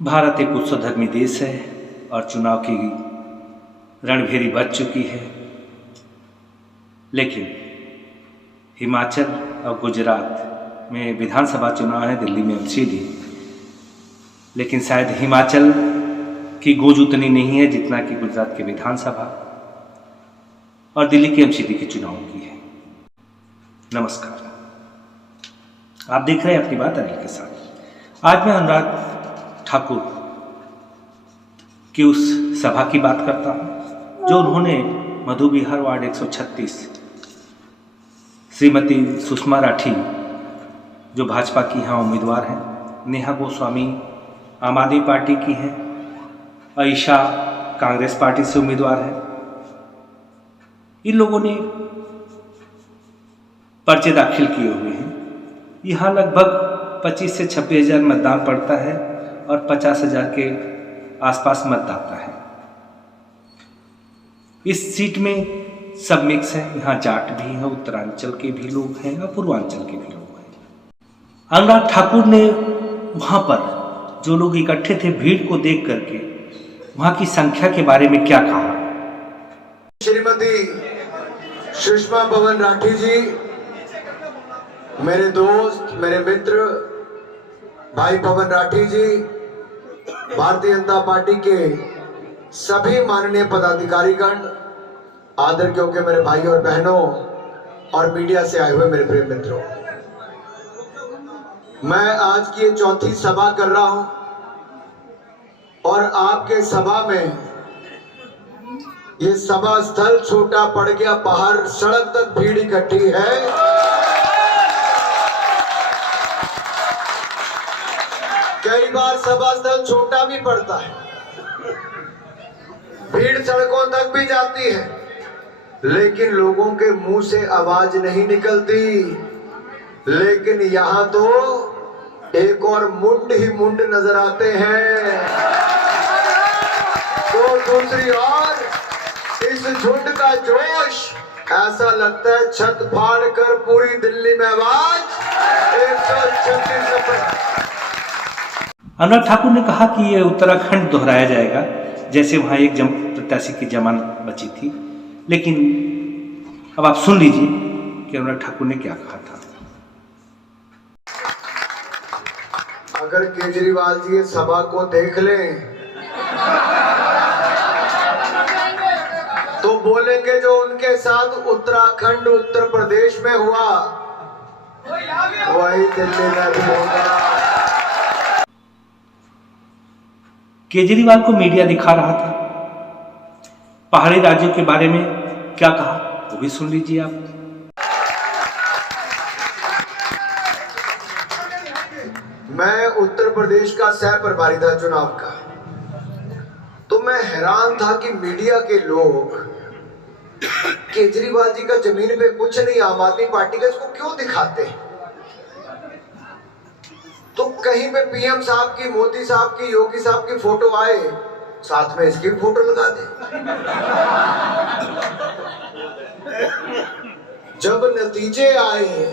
भारत एक उच्चधर्मी देश है और चुनाव की रणभेरी बज चुकी है, लेकिन हिमाचल और गुजरात में विधानसभा चुनाव है, दिल्ली में एमसीडी, लेकिन शायद हिमाचल की गूंज उतनी नहीं है जितना कि गुजरात की विधानसभा और दिल्ली के एमसीडी के चुनाव की है। नमस्कार, आप देख रहे हैं अपनी बात अनिल के साथ। आज मैं अनुराग ठाकुर की उस सभा की बात करता हूं जो उन्होंने मधु विहार वार्ड 136 श्रीमती सुषमा राठी जो भाजपा की यहाँ उम्मीदवार हैं, नेहा गोस्वामी आम आदमी पार्टी की हैं, आयशा कांग्रेस पार्टी से उम्मीदवार हैं, इन लोगों ने पर्चे दाखिल किए हुए हैं। यहाँ लगभग 25 से 26 हज़ार मतदान पड़ता है और 50 हज़ार के आसपास मतदाता है। इस सीट में सब मिक्स है, यहाँ जाट भी हैं, उत्तरांचल के भी लोग हैं और पूर्वांचल के भी लोग हैं। अनुराग ठाकुर ने वहाँ पर जो लोग इकट्ठे थे, भीड़ को देख करके वहाँ की संख्या के बारे में क्या कहा। श्रीमती सुषमा पवन राठी जी, मेरे दोस्त, मेरे मित्र भाई पवन राठी जी, भारतीय जनता पार्टी के सभी माननीय पदाधिकारीगण, आदर योग्य मेरे भाई और बहनों और मीडिया से आए हुए मेरे प्रिय मित्रों, मैं आज की ये चौथी सभा कर रहा हूं और आपके सभा में ये सभा स्थल छोटा पड़ गया, बाहर सड़क तक भीड़ इकट्ठी है। कई बार सभा स्थल छोटा भी पड़ता है, भीड़ सड़कों तक भी जाती है, लेकिन लोगों के मुंह से आवाज नहीं निकलती। लेकिन यहां तो एक और मुंड ही मुंड नजर आते हैं, तो दूसरी ओर इस झुंड का जोश, ऐसा लगता है छत फाड़ कर पूरी दिल्ली में आवाज 136 नंबर। अनुराग ठाकुर ने कहा कि ये उत्तराखंड दोहराया जाएगा, जैसे वहाँ एक प्रत्याशी की जमानत बची थी। लेकिन अब आप सुन लीजिए कि अनुराग ठाकुर ने क्या कहा था। अगर केजरीवाल जी इस सभा को देख लें तो बोलेंगे जो उनके साथ उत्तराखंड उत्तर प्रदेश में हुआ वही दिल्ली में भी होगा। केजरीवाल को मीडिया दिखा रहा था, पहाड़ी राज्यों के बारे में क्या कहा वो भी सुन लीजिए आप। मैं उत्तर प्रदेश का सह प्रभारी था चुनाव का, तो मैं हैरान था कि मीडिया के लोग केजरीवाल जी का जमीन पे कुछ नहीं, आम आदमी पार्टी का, इसको क्यों दिखाते हैं। तो कहीं पे पीएम साहब की, मोदी साहब की, योगी साहब की फोटो आए, साथ में इसकी फोटो लगा दे। जब नतीजे आए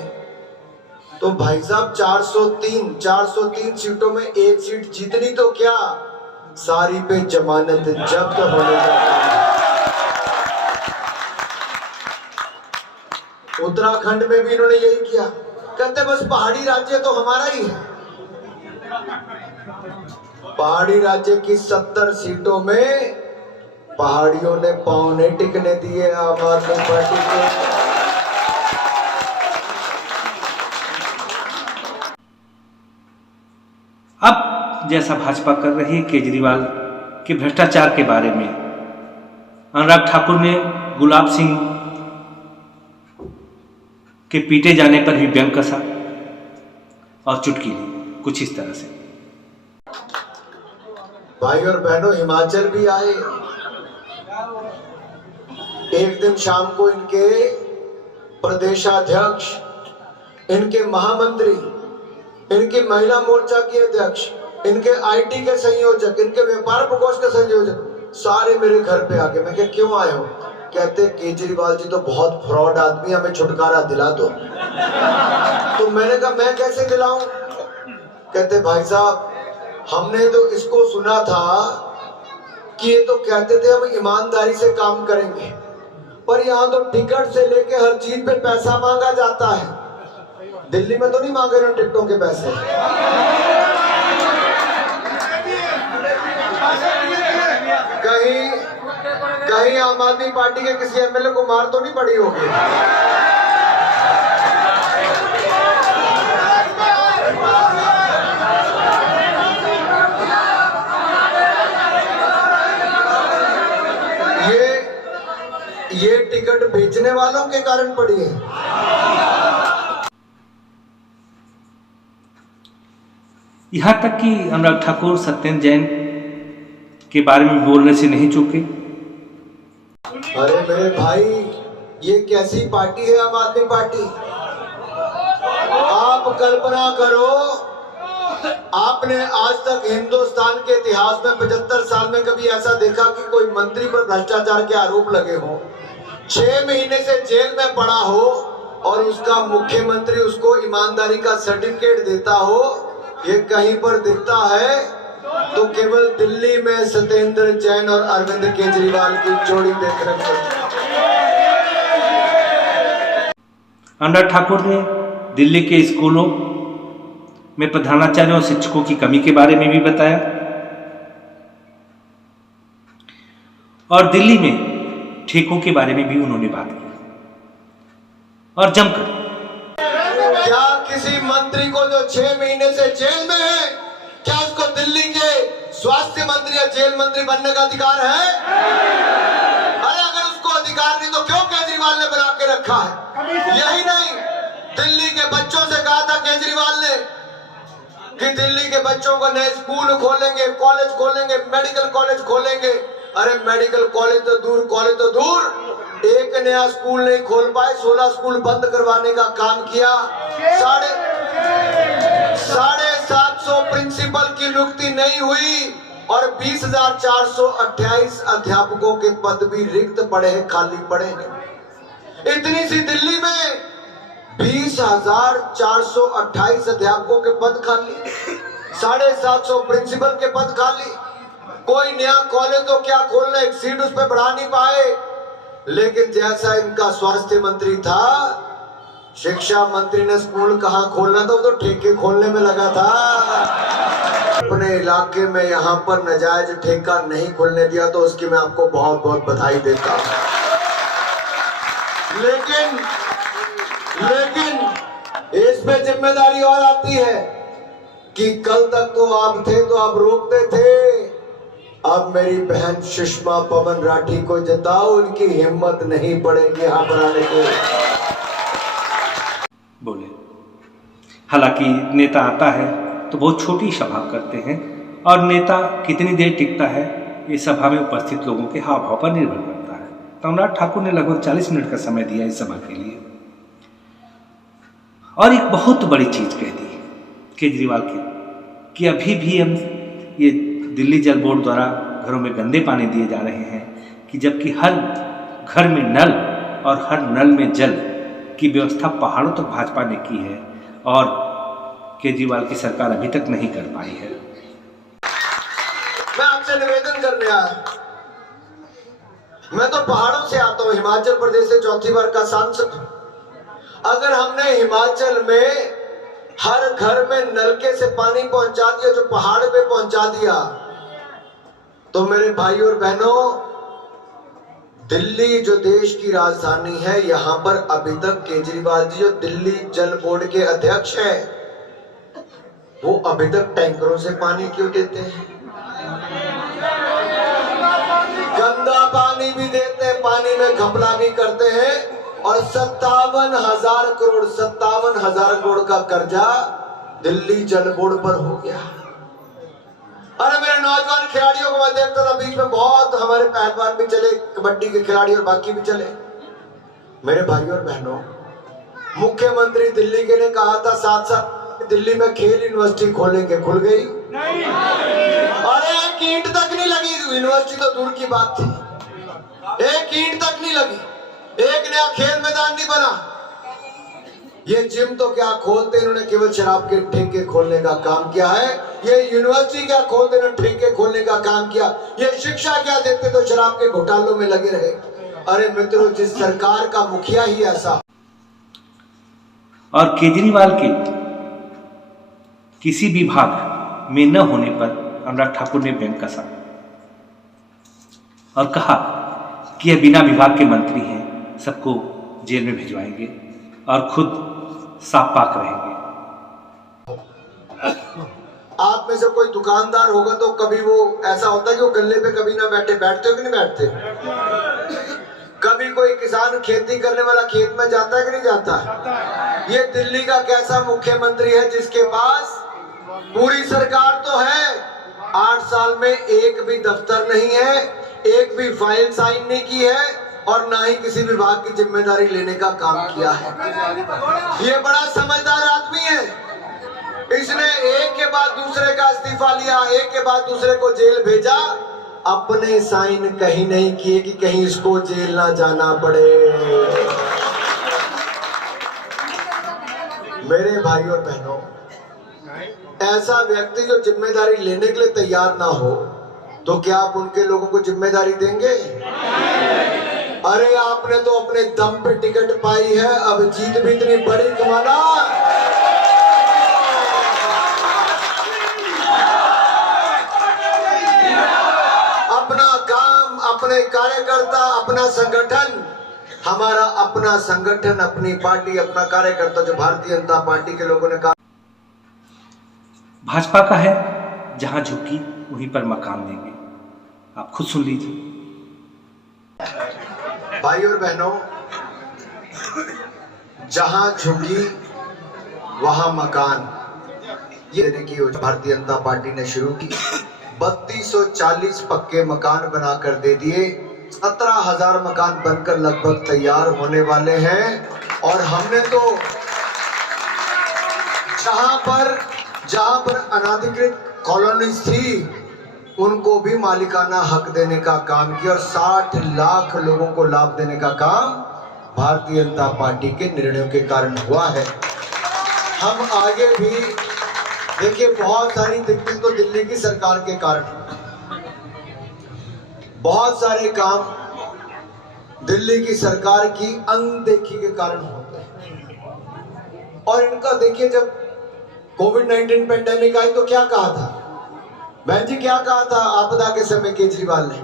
तो भाई साहब 403 सीटों में एक सीट जीतनी तो क्या, सारी पे जमानत जब्त होने लगा। उत्तराखंड में भी इन्होंने यही किया, कहते बस पहाड़ी राज्य तो हमारा ही है। पहाड़ी राज्य की 70 सीटों में पहाड़ियों ने पांव नहीं टिकने दिए आम आदमी पार्टी को। अब जैसा भाजपा कर रही है केजरीवाल के भ्रष्टाचार के बारे में, अनुराग ठाकुर ने गुलाब सिंह के पीटे जाने पर भी व्यंग कसा और चुटकी ली, कुछ इस तरह से। भाई और बहनों, हिमाचल भी आए। एक दिन शाम को इनके प्रदेशाध्यक्ष, इनके महामंत्री, इनके महिला मोर्चा के अध्यक्ष, इनके आईटी के संयोजक, इनके व्यापार प्रकोष्ठ के संयोजक सारे मेरे घर पे आके, मैं क्या क्यों आए हो, कहते केजरीवाल जी तो बहुत फ्रॉड आदमी, हमें छुटकारा दिला दो। तो मैंने कहा मैं कैसे दिलाऊं। कहते भाई साहब हमने तो इसको सुना था कि ये तो कहते थे हम ईमानदारी से काम करेंगे, पर यहाँ तो टिकट से लेके हर चीज पे पैसा मांगा जाता है। दिल्ली में तो नहीं मांगे ना टिकटों के पैसे। कहीं आम आदमी पार्टी के किसी एमएलए को मार तो नहीं पड़ी होगी। ये टिकट बेचने वालों के कारण पड़ी है। यहाँ तक कि अनुराग ठाकुर सत्येंद्र जैन के बारे में बोलने से नहीं चूके। अरे मेरे भाई, ये कैसी पार्टी है आम आदमी पार्टी? आप कल्पना करो, आपने आज तक हिंदुस्तान के इतिहास में 75 साल में कभी ऐसा देखा कि कोई मंत्री पर भ्रष्टाचार के आरोप लगे हो, 6 महीने से जेल में पड़ा हो और उसका मुख्यमंत्री उसको ईमानदारी का सर्टिफिकेट देता हो? ये कहीं पर दिखता है तो केवल दिल्ली में सत्येंद्र जैन और अरविंद केजरीवाल की जोड़ी देखने को। अनुराग ठाकुर ने दिल्ली के स्कूलों में प्रधानाचार्य और शिक्षकों की कमी के बारे में भी बताया और दिल्ली में ठेकों के बारे में भी उन्होंने बात की और जमकर। क्या किसी मंत्री को जो 6 महीने से जेल में है, क्या उसको दिल्ली के स्वास्थ्य मंत्री या जेल मंत्री बनने का अधिकार है? अरे अगर उसको अधिकार नहीं तो क्यों केजरीवाल ने बना के रखा है? यही नहीं, दिल्ली के बच्चों से कहा था केजरीवाल ने कि दिल्ली के बच्चों को नए स्कूल खोलेंगे, कॉलेज खोलेंगे, मेडिकल कॉलेज खोलेंगे। अरे मेडिकल कॉलेज तो दूर, कॉलेज तो दूर, एक नया स्कूल नहीं खोल पाए, 16 स्कूल बंद करवाने का काम किया। 750 प्रिंसिपल की नियुक्ति नहीं हुई और 20,428 अध्यापकों के पद भी रिक्त पड़े हैं, खाली पड़े हैं। इतनी सी दिल्ली में 20,428 अध्यापकों के पद खाली, 750 प्रिंसिपल के पद खाली। कोई नया कॉलेज तो क्या खोलना, एक सीट उस पर बढ़ा नहीं पाए। लेकिन जैसा इनका स्वास्थ्य मंत्री था, शिक्षा मंत्री ने स्कूल कहाँ खोलना था, वो तो ठेके खोलने में लगा था। अपने इलाके में यहाँ पर नाजायज ठेका नहीं खोलने दिया तो उसकी मैं आपको बहुत बहुत बधाई देता हूँ। लेकिन इसमें जिम्मेदारी और आती है कि कल तक तो आप थे तो आप रोकते थे, अब मेरी बहन सुषमा पवन राठी को जताओ, उनकी हिम्मत नहीं पड़ेगी यहाँ पर आने की। बोले हालांकि नेता आता है तो बहुत छोटी सभा करते हैं और नेता कितनी देर टिकता है ये सभा में उपस्थित लोगों के हाव भाव पर निर्भर करता है। तो अनुराग ठाकुर ने लगभग 40 मिनट का समय दिया इस सभा के लिए और एक बहुत बड़ी चीज कह दी केजरीवाल की कि अभी भी हम ये दिल्ली जल बोर्ड द्वारा घरों में गंदे पानी दिए जा रहे हैं कि जबकि हर घर में नल और हर नल में जल की व्यवस्था पहाड़ों तक भाजपा ने की है और केजरीवाल की सरकार अभी तक नहीं कर पाई है। मैं आपसे निवेदन करने आया, मैं तो पहाड़ों से आता हूं, हिमाचल प्रदेश से चौथी बार का सांसद। अगर हमने हिमाचल में हर घर में नलके से पानी पहुंचा दिया, जो पहाड़ पे पहुंचा दिया, तो मेरे भाई और बहनों, दिल्ली जो देश की राजधानी है, यहां पर अभी तक केजरीवाल जी जो दिल्ली जल बोर्ड के अध्यक्ष हैं, वो अभी तक टैंकरों से पानी क्यों देते हैं? गंदा पानी भी देते हैं, पानी में घपला भी करते हैं और 57,000 करोड़ का कर्जा दिल्ली जल बोर्ड पर हो गया। अरे मेरे नौजवान खिलाड़ियों को मैं देखता था, बीच में बहुत हमारे पहलवान भी चले, कबड्डी के खिलाड़ी और बाकी भी चले। मेरे भाइयों और बहनों, मुख्यमंत्री दिल्ली के ने कहा था 7 साल दिल्ली में खेल यूनिवर्सिटी खोलेंगे, खुल गई? अरे एक ईंट तक नहीं लगी, यूनिवर्सिटी तो दूर की बात थी, एक ईंट तक नहीं लगी, एक नया खेल मैदान नहीं बना। ये जिम तो क्या खोलते, इन्होंने केवल शराब के ठेके खोलने का काम किया है। ये यूनिवर्सिटी क्या खोलते, इन्होंने ठेके खोलने का काम किया। ये शिक्षा क्या देते, तो शराब के घोटालों में लगे रहे। अरे मित्रों, जिस सरकार का मुखिया ही ऐसा। और केजरीवाल के किसी विभाग में न होने पर अनुराग ठाकुर ने बैंक कसा और कहा कि यह बिना विभाग के मंत्री हैं, सबको जेल में भिजवाएंगे और खुद साफ पाक रहेंगे। आप में से कोई दुकानदार होगा तो कभी वो ऐसा होता है कि वो गल्ले पे कभी ना बैठते हो कि नहीं बैठते? कभी कोई किसान खेती करने वाला खेत में जाता है कि नहीं जाता? ये दिल्ली का कैसा मुख्यमंत्री है जिसके पास पूरी सरकार तो है, 8 साल में एक भी दफ्तर नहीं है, एक भी फाइल साइन नहीं की है और ना ही किसी विभाग की जिम्मेदारी लेने का काम किया है। ये बड़ा समझदार आदमी है। इसने एक के बाद दूसरे का इस्तीफा लिया, एक के बाद दूसरे को जेल भेजा, अपने साइन कहीं नहीं किए कि कहीं इसको जेल ना जाना पड़े। मेरे भाई और बहनों, ऐसा व्यक्ति जो जिम्मेदारी लेने के लिए तैयार ना हो तो क्या आप उनके लोगों को जिम्मेदारी देंगे? अरे आपने तो अपने दम पे टिकट पाई है, अब जीत भी इतनी बड़ी कमाना। अपना काम, अपने कार्यकर्ता, अपना संगठन, हमारा अपना संगठन, अपनी पार्टी, अपना कार्यकर्ता जो भारतीय जनता पार्टी के लोगों ने कहा भाजपा का है, जहां झुकी वहीं पर मकान देंगे। आप खुद सुन लीजिए। भाई और बहनों, जहां झुकी वहां मकान, ये देने की योजना भारतीय जनता पार्टी ने शुरू की। 3240 पक्के मकान बनाकर दे दिए, 17,000 मकान बनकर लगभग तैयार होने वाले हैं। और हमने तो जहां पर अनाधिकृत कॉलोनीज थी उनको भी मालिकाना हक देने का काम किया और 60 लाख लोगों को लाभ देने का काम भारतीय जनता पार्टी के निर्णयों के कारण हुआ है। हम आगे भी देखिए, बहुत सारी दिक्कतें तो दिल्ली की सरकार के कारण, बहुत सारे काम दिल्ली की सरकार की अनदेखी के कारण होते हैं। और इनका देखिए, जब कोविड-19 पेंडेमिक आई तो क्या कहा था बहन जी, क्या कहा था आपदा के समय केजरीवाल ने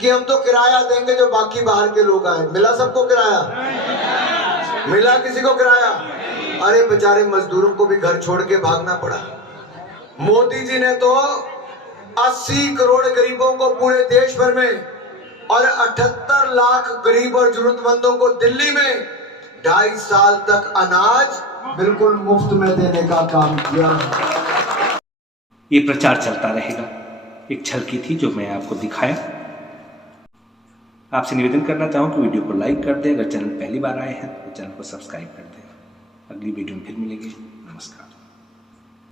कि हम तो किराया देंगे जो बाकी बाहर के लोग आए। मिला सबको किराया? मिला किसी को किराया? अरे बेचारे मजदूरों को भी घर छोड़ के भागना पड़ा। मोदी जी ने तो 80 करोड़ गरीबों को पूरे देश भर में और 78 लाख गरीब और जरूरतमंदों को दिल्ली में 2.5 साल तक अनाज बिल्कुल मुफ्त में देने का काम किया। ये प्रचार चलता रहेगा। एक झलकी थी जो मैं आपको दिखाया। आपसे निवेदन करना चाहूँ कि वीडियो को लाइक कर दें। अगर चैनल पहली बार आए हैं तो चैनल को सब्सक्राइब कर दें। अगली वीडियो में फिर मिलेंगे। नमस्कार।